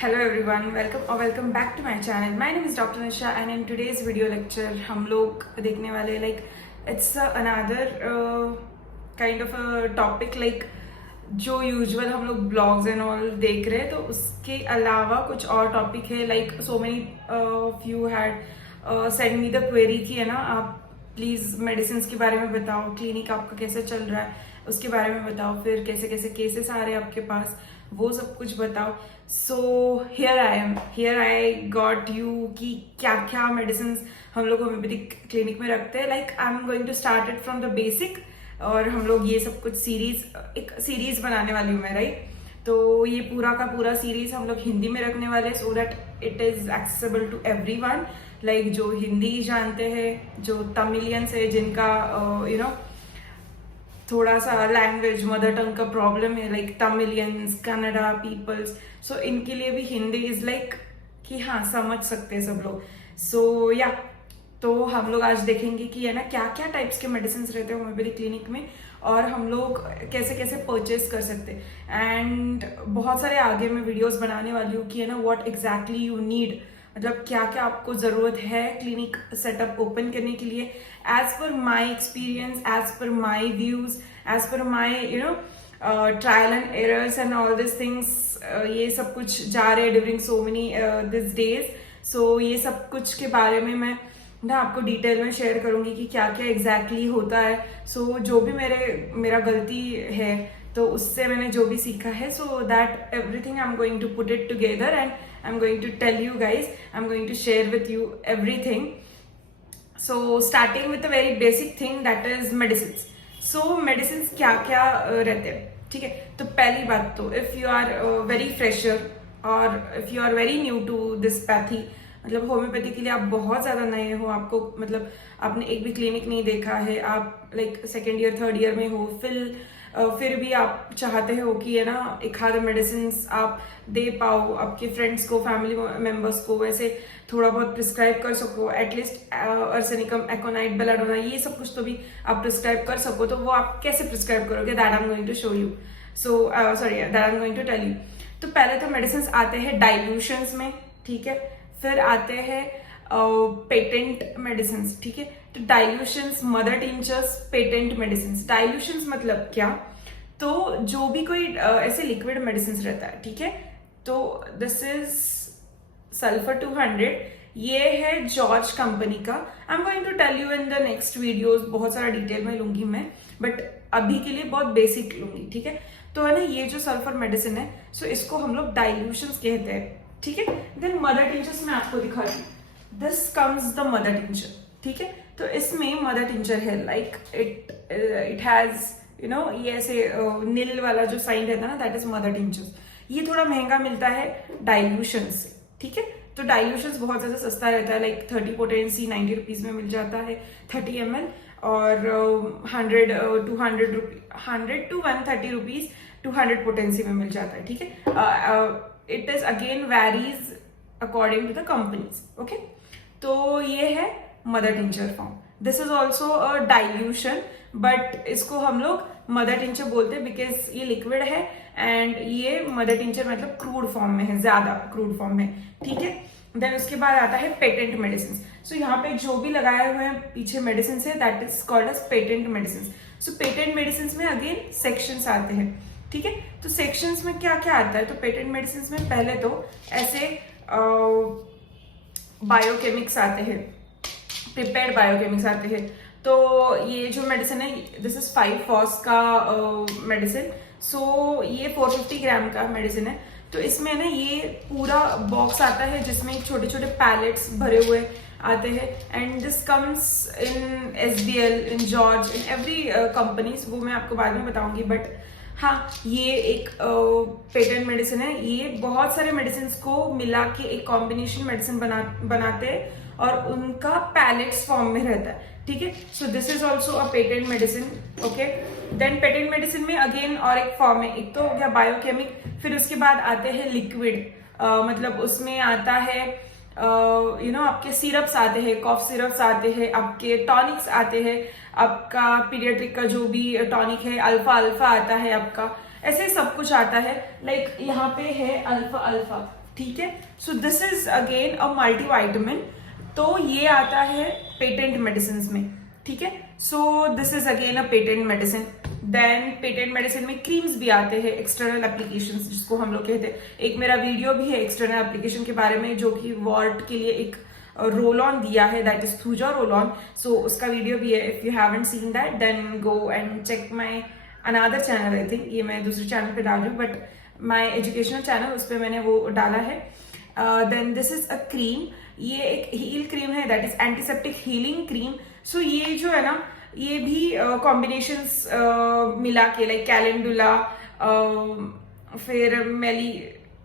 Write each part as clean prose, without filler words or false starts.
Hello everyone, welcome back to my channel. My name is Dr. Nisha and in today's video lecture हम लोग देखने वाले it's another kind of a topic जो usual हम लोग blogs and all देख रहे हैं, तो उसके अलावा कुछ और टॉपिक है. So many few had send me the query की है ना, आप प्लीज मेडिसिन के बारे में बताओ, क्लिनिक आपका कैसे चल रहा है उसके बारे में बताओ, फिर कैसे कैसे केसेस आ रहे हैं आपके पास वो सब कुछ बताओ. So here I got you कि क्या क्या मेडिसिन हम लोग होम्योपैथिक क्लिनिक में रखते हैं. I am going to start it from the basic और हम लोग ये सब कुछ एक सीरीज बनाने वाली हूँ मैं, राइट. तो ये पूरा का पूरा सीरीज हम लोग हिंदी में रखने वाले हैं so that it is accessible to everyone. जो हिंदी जानते हैं, जो तमिलियंस है, जिनका थोड़ा सा लैंग्वेज मदर टंग का प्रॉब्लम है, तमिलियंस, कन्नड़ा पीपल्स, सो इनके लिए भी हिंदी इज कि हाँ समझ सकते हैं सब लोग. सो तो हम लोग आज देखेंगे कि है ना क्या क्या टाइप्स के मेडिसिन रहते हैं होम्योपैथिक क्लिनिक में और हम लोग कैसे कैसे परचेज कर सकते हैं. एंड बहुत सारे आगे मैं वीडियोस बनाने वाली हूँ कि है ना व्हाट एग्जैक्टली यू नीड, क्या क्या आपको जरूरत है क्लिनिक सेटअप ओपन करने के लिए, as per my experience, as per my views, as per my trial and errors and all this things. ये सब कुछ जा रहे हैं during so many this days. So ये सब कुछ के बारे में मैं ना आपको डिटेल में शेयर करूंगी कि क्या क्या एग्जैक्टली होता है. सो जो भी मेरा गलती है तो उससे मैंने जो भी सीखा है, so that everything I am going to put it together and I am going to tell you guys, I am going to share with you everything. So starting with a very basic thing that is medicine. So medicine क्या क्या रहते हैं, ठीक है. तो पहली बात तो if you are very fresher और if you are very new to this pathy, homeopathy के लिए आप बहुत ज्यादा नए हो, आपको आपने एक भी क्लिनिक नहीं देखा है, आप सेकेंड ईयर थर्ड ईयर में हो, फिर भी आप चाहते हो कि है ना एक आध मेडिसिन आप दे पाओ आपके फ्रेंड्स को, फैमिली मेंबर्स को, वैसे थोड़ा बहुत प्रिस्क्राइब कर सको, एटलीस्ट अर्सेनिकम, एकोनाइट, बेलाडोना, ये सब कुछ तो भी आप प्रिस्क्राइब कर सको. तो वो आप कैसे प्रिस्क्राइब करोगे, that I am going to show you. That I am going to tell you. तो पहले तो मेडिसिन आते हैं डाइल्यूशंस में, ठीक है. फिर आते हैं पेटेंट मेडिसिन, ठीक है. तो dilutions, mother tinctures, patent medicine. Dilutions मतलब क्या, तो जो भी कोई ऐसे लिक्विड मेडिसिन रहता है, ठीक है. तो दिस इज सल्फर 200, ये है जॉर्ज कंपनी का. I am going to tell you in the next videos, बहुत सारा डिटेल में लूंगी मैं, बट अभी के लिए बहुत बेसिक लूंगी, ठीक है. तो है ना ये जो सल्फर मेडिसिन है, सो इसको हम लोग डाइल्यूशंस कहते हैं, ठीक है. देन मदर टिंचर्स मैं आपको दिखाती हूँ. This comes the mother tincture, ठीक है. तो इसमें मदर टिंचर है इट हैज ये ऐसे नील वाला जो साइन रहता है ना, दैट इज मदर टिंचर. ये थोड़ा महंगा मिलता है डाइल्यूशन से, ठीक है. तो डाइल्यूशन बहुत ज्यादा सस्ता रहता है, 30 पोटेंसी 90 रुपीज में मिल जाता है 30 ml, और 100 to 130 रुपीज 200 पोटेंसी में मिल जाता है, ठीक है. It is again varies according to the companies, okay. तो ये है mother tincture form. This is also a dilution, but इसको हम लोग मदर टिंचर बोलते हैं बिकॉज ये लिक्विड है एंड ये मदर टिंचर क्रूड फॉर्म में है, ज्यादा क्रूड फॉर्म में, ठीक है. देन उसके बाद आता है पेटेंट मेडिसिन. सो यहाँ पे जो भी लगाए हुए हैं पीछे मेडिसिन है, that is called as patent medicine. So patent medicine में अगेन सेक्शंस आते हैं, ठीक है. तो सेक्शंस में क्या क्या आता है, तो पेटेंट मेडिसिन में पहले तो ऐसे बायोकेमिक्स आते हैं, प्रिपेयर्ड बायोकेमिक्स आते हैं. तो ये जो मेडिसिन है, दिस इज 5-FOS का मेडिसिन. सो ये 450 ग्राम का मेडिसिन है. तो इसमें ना ये पूरा बॉक्स आता है जिसमें छोटे छोटे पैलेट्स भरे हुए आते हैं, and this comes in SBL, in George, in every companies. वो मैं आपको बाद में बताऊंगी, बट हाँ ये एक पेटेंट मेडिसिन है. ये बहुत सारे मेडिसिन को मिला के एक कॉम्बिनेशन मेडिसिन बनाते हैं और उनका पैलेट्स फॉर्म में रहता है, ठीक है. So this is also a patent medicine, okay. Then patent medicine में अगेन और एक फॉर्म है, एक तो हो गया बायोकेमिक, फिर उसके बाद आते हैं लिक्विड. उसमें आता है आपके सिरप्स आते हैं, कॉफ सिरप्स आते हैं, आपके टॉनिक्स आते हैं, आपका पीडियाट्रिक का जो भी टॉनिक है, अल्फा अल्फा आता है आपका, ऐसे सब कुछ आता है. यहाँ पे है अल्फा अल्फा, ठीक है। So this is again a multivitamin, तो ये आता है पेटेंट मेडिसिन में, ठीक है। So this is again a patent medicine. Then patent medicine में क्रीम्स भी आते हैं, एक्सटर्नल एप्लीकेशंस जिसको हम लोग कहते हैं। एक मेरा वीडियो भी है एक्सटर्नल एप्लीकेशन के बारे में, जो कि वॉर्ट के लिए एक रोल ऑन दिया है, that is thuja roll on. So उसका वीडियो भी है, if you haven't seen that then go and check my another channel. I think ये मैं दूसरे चैनल पे डाल रही हूँ, बट माई एजुकेशनल चैनल, उस पर मैंने वो डाला है। Then this is a cream, ये एक हील क्रीम है, that is antiseptic healing cream. So ये जो है ना, ये भी कॉम्बिनेशंस मिला के, लाइक कैलेंडुला, फिर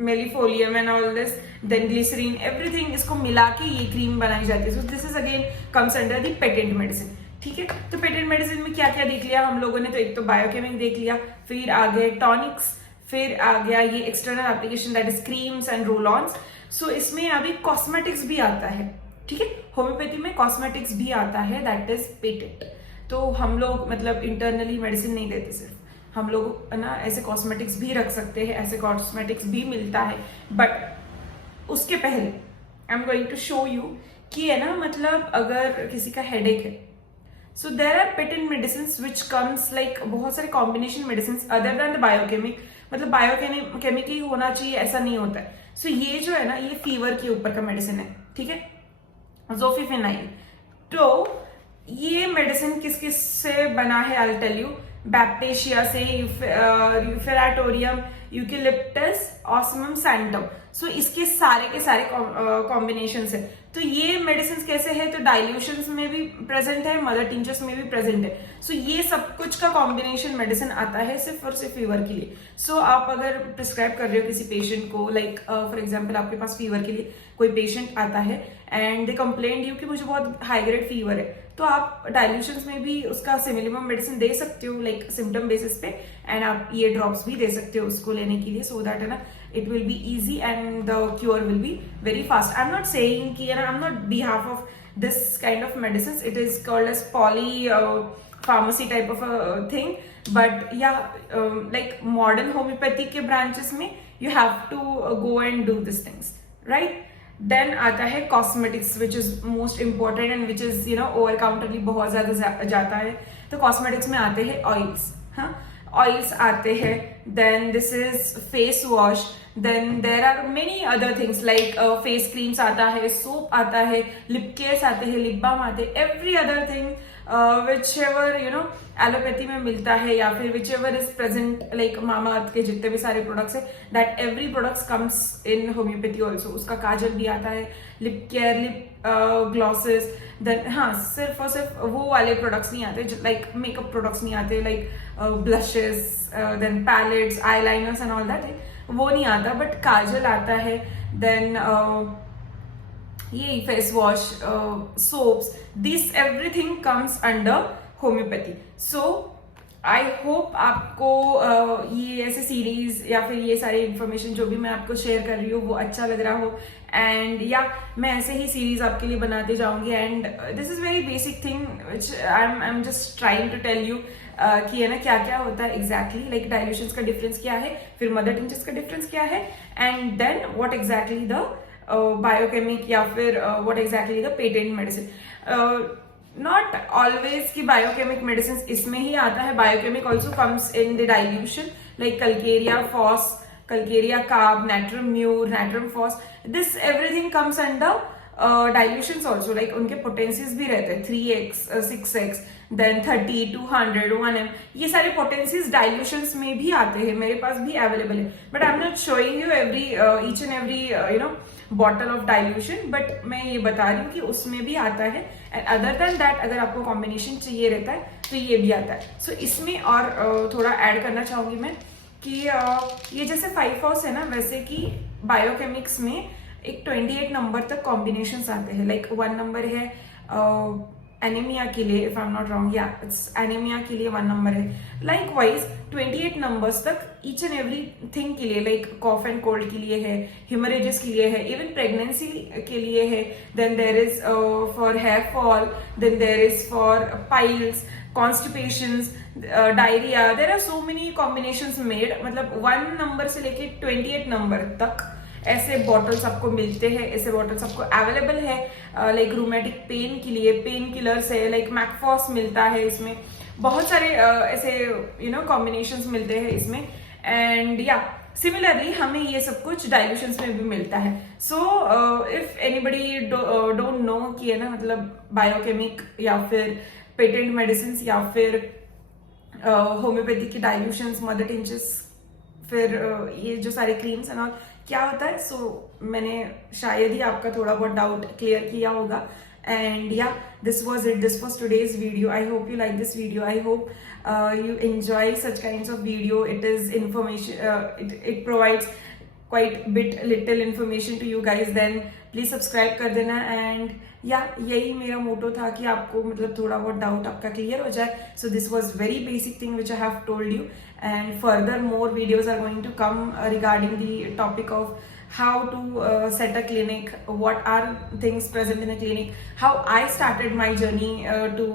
millefolium and all this, then glycerine, everything इसको मिला के ये क्रीम बनाई जाती है। So this is again comes under the patent medicine, ठीक है। तो पेटेंट मेडिसिन में क्या क्या देख लिया हम लोगों ने, तो एक तो बायोकेमिक देख लिया, फिर आ गए टॉनिक्स, फिर आ गया ये external application that is creams and roll ons. So इसमें अभी कॉस्मेटिक्स भी आता है, ठीक है। होम्योपैथी में कॉस्मेटिक्स भी आता है, दैट इज पेटेंट। तो हम लोग मतलब इंटरनली मेडिसिन नहीं देते, सिर्फ हम लोग ना ऐसे कॉस्मेटिक्स भी रख सकते हैं, ऐसे कॉस्मेटिक्स भी मिलता है। बट उसके पहले I am going to show you कि है ना, मतलब अगर किसी का हेडेक है, so there are patent medicine which comes like बहुत सारे combination medicine other than the biochemic. मतलब बायोकेमिक ही होना चाहिए ऐसा नहीं होता है। सो ये जो है ना, ये फीवर के ऊपर का मेडिसिन है, ठीक है, ज़ोफिफेनाइन। तो ये मेडिसिन किस किस से बना है, आई टेल यू। बैप्टेशिया से, यूफेराटोरियम, यूकेलिप्टस, ऑस्मम सैंटम। सो इसके सारे के सारे कॉम्बिनेशन है। तो ये मेडिसिन कैसे है, तो डाइल्यूशंस में भी प्रेजेंट है, मदर टिंचर्स में भी प्रेजेंट है। सो ये सब कुछ का कॉम्बिनेशन मेडिसिन आता है सिर्फ और सिर्फ फीवर के लिए। सो आप अगर प्रिस्क्राइब कर रहे हो किसी पेशेंट को, लाइक फॉर एग्जांपल आपके पास फीवर के लिए कोई पेशेंट आता है एंड दे कंप्लेन यू कि मुझे बहुत हाई ग्रेड फीवर है, तो आप डाइल्यूशंस में भी उसका सिमिलिमम मेडिसिन दे सकते हो, लाइक सिम्टम बेसिस पे, एंड आप ये ड्रॉप्स भी दे सकते हो उसको लेने के लिए, सो दैट है ना it will be easy and the cure will be very fast. I'm not saying कि I'm not behalf of this kind of medicines. It is called as poly pharmacy type of a thing. But yeah, like modern homeopathy के branches में you have to go and do these things, right? Then आता है cosmetics, which is most important and which is over counter भी बहुत ज़्यादा जाता है। तो cosmetics में आते हैं oils, हाँ, ऑयल्स आते हैं। Then this is face wash, then there are many other things like face creams आता है, सोप आता है, लिप केयर्स आते हैं, लिप बाम आते हैं, every other thing which ever allopathy में मिलता है, या फिर which ever is present, like mama earth के जितने भी सारे प्रोडक्ट्स है, that every products comes in homeopathy also. उसका काजल भी आता है, lip care, lip glosses, then हाँ, सिर्फ और सिर्फ वो वाले प्रोडक्ट्स नहीं आते, लाइक मेकअप प्रोडक्ट्स नहीं आते, like blushes, then palettes, eye liners and all that, वो नहीं आता, बट काजल आता है। देन ये face wash, soaps, this everything comes under homeopathy. So I hope आपको ये ऐसे सीरीज या फिर ये सारी इंफॉर्मेशन जो भी मैं आपको शेयर कर रही हूँ वो अच्छा लग रहा हो, एंड या मैं ऐसे ही सीरीज आपके लिए बनाते जाऊंगी। And this is very basic thing which I am just trying to tell you कि है ना क्या क्या होता है एग्जैक्टली, लाइक डाइल्यूशंस का डिफरेंस क्या है, फिर मदर टिंचर्स का डिफरेंस क्या है, and then what exactly the biochemic या फिर what exactly the patent medicine. Not always की बायोकेमिक मेडिसिन इसमें ही आता है, biochemic also comes in the dilution, like calcarea FOSS, Calcarea carb, natrum mur, natrum phos, this everything comes under dilutions also, like उनके potencies भी रहते हैं 3x, 6x, then 30, 200, 1m, ये सारे पोटेंसीज डाइल्यूशंस में भी आते हैं, मेरे पास भी अवेलेबल है, but I am not showing you every each and every bottle of dilution, but मैं ये बता रही हूँ कि उसमें भी आता है। एंड अदर देन दैट अगर आपको कॉम्बिनेशन चाहिए रहता है तो ये भी आता है। सो इसमें और थोड़ा ऐड करना चाहूंगी मैं कि ये जैसे 5 हाउस है ना, वैसे कि बायोकेमिक्स में एक 28 नंबर तक कॉम्बिनेशंस आते हैं, लाइक 1 नंबर है एनीमिया के लिए, if I am not wrong, या इट्स एनीमिया के लिए 1 नंबर है, लाइक वाइज 28 नंबर्स तक ईच एंड एवरी थिंग के लिए, लाइक कॉफ एंड कोल्ड के लिए है, हेमरेजेस के लिए है, इवन प्रेगनेंसी के लिए है, then there is for hair fall, then there is for piles, constipations, diarrhoea, there are so many combinations made, मतलब 1 नंबर से लेके 28 नंबर तक ऐसे बॉटल्स आपको मिलते हैं, ऐसे बॉटल्स आपको अवेलेबल है लाइक रूमेटिक पेन के लिए, पेन किलर्स है, लाइक मैकफॉस मिलता है इसमें, बहुत सारे ऐसे कॉम्बिनेशंस मिलते हैं इसमें। एंड या सिमिलरली हमें ये सब कुछ डाइल्यूशंस में भी मिलता है। So if anybody don't know कि है ना मतलब बायोकेमिक या फिर पेटेंट मेडिसिन या फिर होम्योपैथी की डाइल्यूशंस, मदर टिंचर्स, फिर ये जो सारे क्रीम्स एंड ऑल क्या होता है, सो मैंने शायद ही आपका थोड़ा बहुत डाउट क्लियर किया होगा। And yeah, this was it. This was today's video. I hope you like this video. I hope you enjoy such kinds of video. It is information. It provides quite little information to you guys. Then please subscribe कर देना। And yeah, यही मेरा मोटो था कि आपको मतलब थोड़ा बहुत डाउट आपका क्लियर हो जाए। So this was very basic thing which I have told you. And further more videos are going to come regarding the topic of how to set a clinic, what are things present in a clinic, how I started my journey to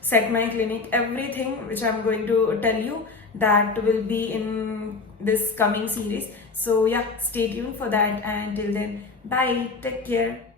set my clinic, everything which I'm going to tell you, that will be in this coming series. So yeah, stay tuned for that, and till then, bye, take care.